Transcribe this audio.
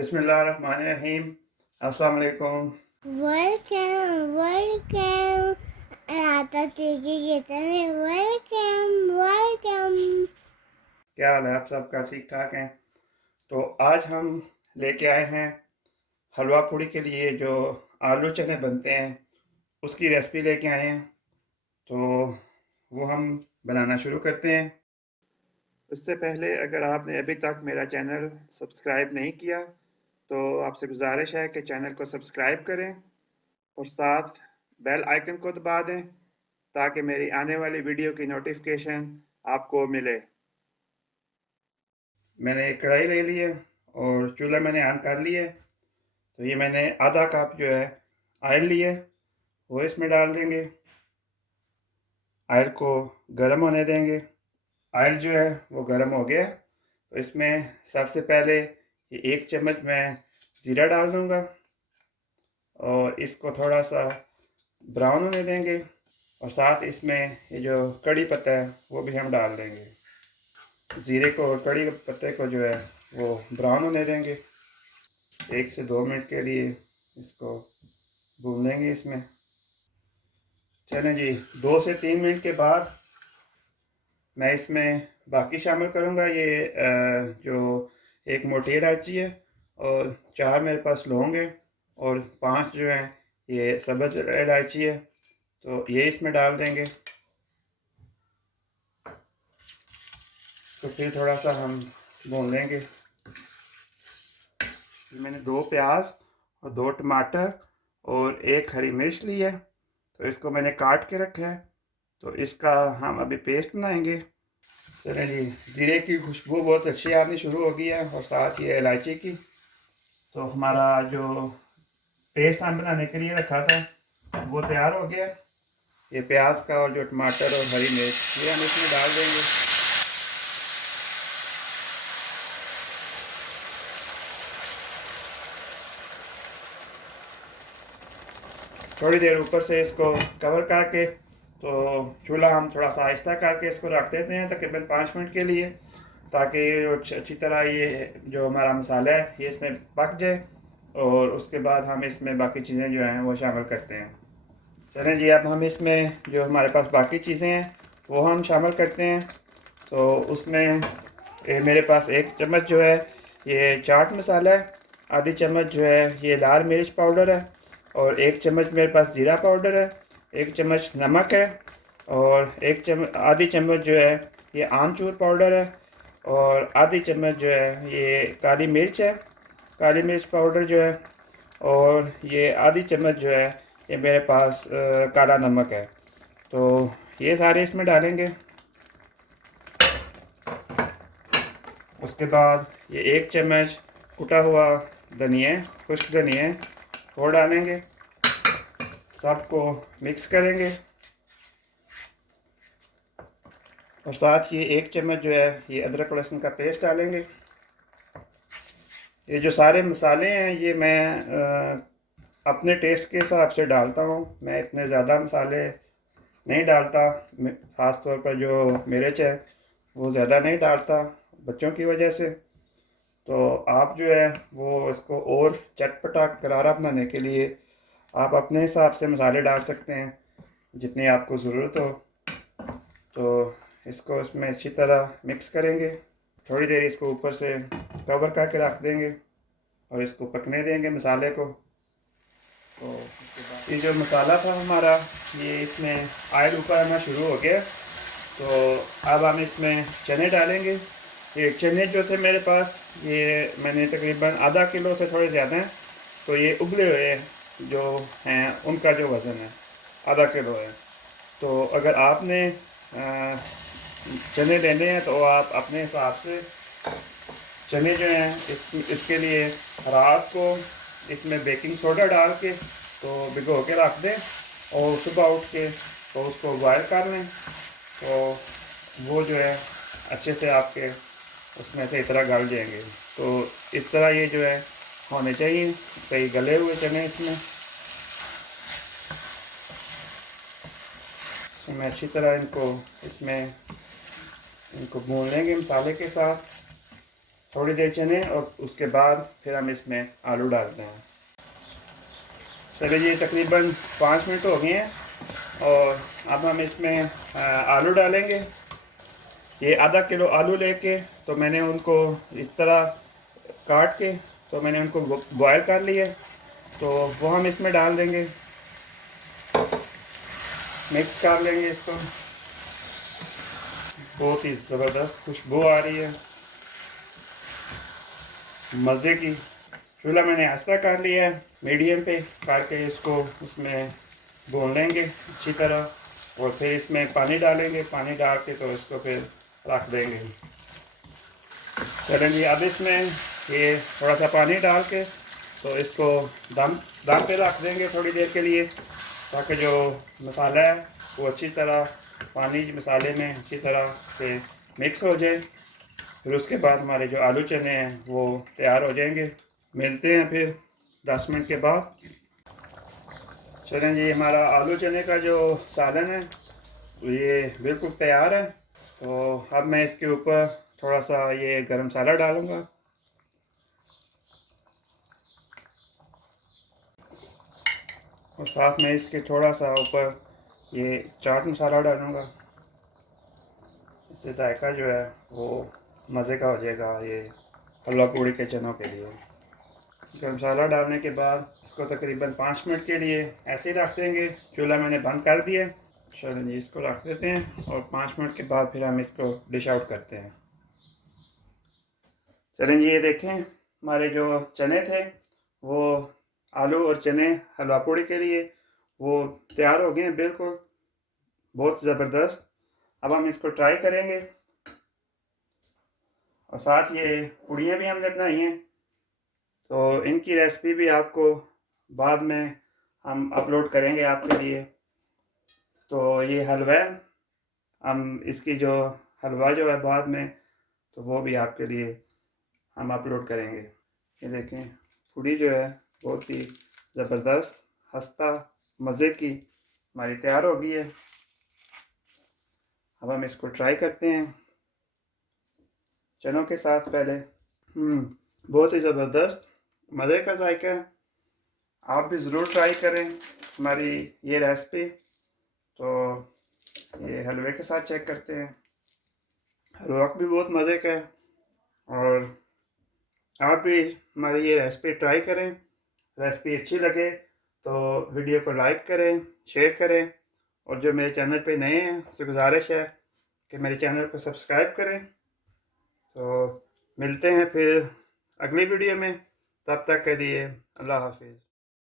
बिस्मिल्लाहिर्रहमानिर्रहीम। अस्सलाम वालेकुम। वेलकम आता टीके कहते हैं वेलकम। क्या हाल है आप सबका? ठीक ठाक हैं? तो आज हम लेके आए हैं हलवा पूड़ी के लिए जो आलू चने बनते हैं उसकी रेसिपी लेके आए हैं। तो वो हम बनाना शुरू करते हैं। उससे पहले अगर आपने अभी तक मेरा चैनल सब्सक्राइब नहीं किया तो आपसे गुजारिश है कि चैनल को सब्सक्राइब करें और साथ बेल आइकन को दबा दें ताकि मेरी आने वाली वीडियो की नोटिफिकेशन आपको मिले। मैंने एक कढ़ाई ले ली है और चूल्हा मैंने ऑन कर लिया है। तो ये मैंने आधा कप जो है ऑयल लिए वो इसमें डाल देंगे। ऑयल को गर्म होने देंगे। ऑयल जो है वो गर्म हो गया है, तो इसमें सबसे पहले ये 1 चम्मच मैं ज़ीरा डाल दूँगा और इसको थोड़ा सा ब्राउन होने देंगे। और साथ इसमें ये जो कड़ी पत्ता है वो भी हम डाल देंगे। ज़ीरे को और कड़ी पत्ते को जो है वो ब्राउन होने देंगे। 1 से 2 मिनट के लिए इसको भून लेंगे इसमें। चलें जी, 2 से 3 मिनट के बाद मैं इसमें बाकी शामिल करूँगा। ये जो एक मोटी इलायची है और 4 मेरे पास लौंग है और 5 जो हैं ये सब्ज़ इलायची है, तो ये इसमें डाल देंगे। तो फिर थोड़ा सा हम भून लेंगे। मैंने 2 प्याज और 2 टमाटर और 1 हरी मिर्च ली है, तो इसको मैंने काट के रखा है। तो इसका हम अभी पेस्ट बनाएंगे। चलें जी, ज़ीरे की खुशबू बहुत अच्छी आनी शुरू हो गई है और साथ ही इलायची की। तो हमारा जो पेस्ट हम बनाने के लिए रखा था वो तैयार हो गया। ये प्याज का और जो टमाटर और हरी मिर्च ये हम इसमें डाल देंगे। थोड़ी देर ऊपर से इसको कवर करके तो चूल्हा हम थोड़ा सा आहिस्ता करके इसको रख देते हैं तकरीबन 5 मिनट के लिए, ताकि अच्छी तरह ये जो हमारा मसाला है ये इसमें पक जाए और उसके बाद हम इसमें बाकी चीज़ें जो हैं वो शामिल करते हैं। चलें जी, अब हम इसमें जो हमारे पास बाकी चीज़ें हैं वो हम शामिल करते हैं। तो उसमें मेरे पास 1 चम्मच जो है ये चाट मसाला है, आधी चम्मच जो है ये लाल मिर्च पाउडर है और 1 चम्मच मेरे पास ज़ीरा पाउडर है, 1 चम्मच नमक है और आधी चम्मच जो है ये आमचूर पाउडर है और आधी चम्मच जो है ये काली मिर्च है, काली मिर्च पाउडर जो है, और ये आधी चम्मच जो है ये मेरे पास काला नमक है। तो ये सारे इसमें डालेंगे। उसके बाद ये 1 चम्मच कुटा हुआ धनिया, खुश्क धनिया वो डालेंगे। सबको मिक्स करेंगे और साथ ये 1 चम्मच जो है ये अदरक लहसुन का पेस्ट डालेंगे। ये जो सारे मसाले हैं ये मैं अपने टेस्ट के हिसाब से डालता हूँ। मैं इतने ज़्यादा मसाले नहीं डालता। ख़ास तौर पर जो मिर्च है वो ज़्यादा नहीं डालता बच्चों की वजह से। तो आप जो है वो इसको और चटपटा करारा बनाने के लिए आप अपने हिसाब से मसाले डाल सकते हैं जितनी आपको ज़रूरत हो। तो इसको इसमें अच्छी तरह मिक्स करेंगे। थोड़ी देर इसको ऊपर से कवर करके रख देंगे और इसको पकने देंगे मसाले को। तो ये जो मसाला था हमारा ये इसमें ऑयल ऊपर आना शुरू हो गया। तो अब हम इसमें चने डालेंगे। ये चने जो थे मेरे पास ये मैंने तकरीबन आधा किलो से थोड़े ज़्यादा हैं, तो ये उबले हुए जो हैं उनका जो वज़न है आधा किलो है। तो अगर आपने चने लेने हैं तो आप अपने हिसाब से चने जो हैं इसके लिए रात को इसमें बेकिंग सोडा डाल के तो भिगो के रख दें और सुबह उठ के तो उसको बॉयल कर लें। तो वो जो है अच्छे से आपके उसमें से इतना गल जाएंगे। तो इस तरह ये जो है होने चाहिए, सही गले हुए चने इसमें। इसमें अच्छी तरह इनको भून लेंगे मसाले के साथ। थोड़ी देर चने और उसके बाद फिर हम इसमें आलू डालते हैं। चलिए ये तकरीबन 5 मिनट हो गए हैं और अब हम इसमें आलू डालेंगे। ये आधा किलो आलू लेके तो मैंने उनको इस तरह काट के तो मैंने उनको बॉयल कर लिए, तो वो हम इसमें डाल देंगे, मिक्स कर लेंगे इसको। बहुत ही ज़बरदस्त खुशबू आ रही है मज़े की। चूल्हा मैंने आस्था कर लिया है, मीडियम पे करके इसको उसमें भून लेंगे अच्छी तरह और फिर इसमें पानी डालेंगे। पानी डाल के तो इसको फिर रख देंगे। चलें जी, अब इसमें ये थोड़ा सा पानी डाल के तो इसको दम पे रख देंगे थोड़ी देर के लिए, ताकि जो मसाला है वो अच्छी तरह पानी मसाले में अच्छी तरह से मिक्स हो जाए। फिर उसके बाद हमारे जो आलू चने हैं वो तैयार हो जाएंगे। मिलते हैं फिर 10 मिनट के बाद। चलें जी, हमारा आलू चने का जो सालन है ये बिल्कुल तैयार है। तो अब मैं इसके ऊपर थोड़ा सा ये गरम मसाला डालूँगा और साथ में इसके थोड़ा सा ऊपर ये चाट मसाला डालूँगा। इससे जायका जो है वो मज़े का हो जाएगा ये हलवा पूड़ी के चनों के लिए। गरम मसाला डालने के बाद इसको तकरीबन 5 मिनट के लिए ऐसे ही रख देंगे। चूल्हा मैंने बंद कर दिया। चलो जी, इसको रख देते हैं और 5 मिनट के बाद फिर हम इसको डिश आउट करते हैं। चलें जी, ये देखें हमारे जो चने थे वो आलू और चने हलवा पूड़ी के लिए वो तैयार हो गए हैं बिल्कुल, बहुत ज़बरदस्त। अब हम इसको ट्राई करेंगे और साथ ये पूड़ियाँ भी हमने बनाई हैं, तो इनकी रेसिपी भी आपको बाद में हम अपलोड करेंगे आपके लिए। तो ये हलवा है, हम इसकी जो हलवा जो है बाद में तो वो भी आपके लिए हम अपलोड करेंगे। ये देखें पूड़ी जो है बहुत ही ज़बरदस्त खस्ता मज़े की हमारी तैयार हो गई है। अब हम इसको ट्राई करते हैं चनों के साथ पहले। बहुत ही ज़बरदस्त मज़े का जायका है। आप भी ज़रूर ट्राई करें हमारी ये रेसिपी। तो ये हलवे के साथ चेक करते हैं। हलवा भी बहुत मज़े का है और आप भी हमारी ये रेसिपी ट्राई करें। रेसिपी अच्छी लगे तो वीडियो को लाइक करें, शेयर करें और जो मेरे चैनल पे नए हैं उससे गुजारिश है कि मेरे चैनल को सब्सक्राइब करें। तो मिलते हैं फिर अगली वीडियो में, तब तक के लिए अल्लाह हाफिज़।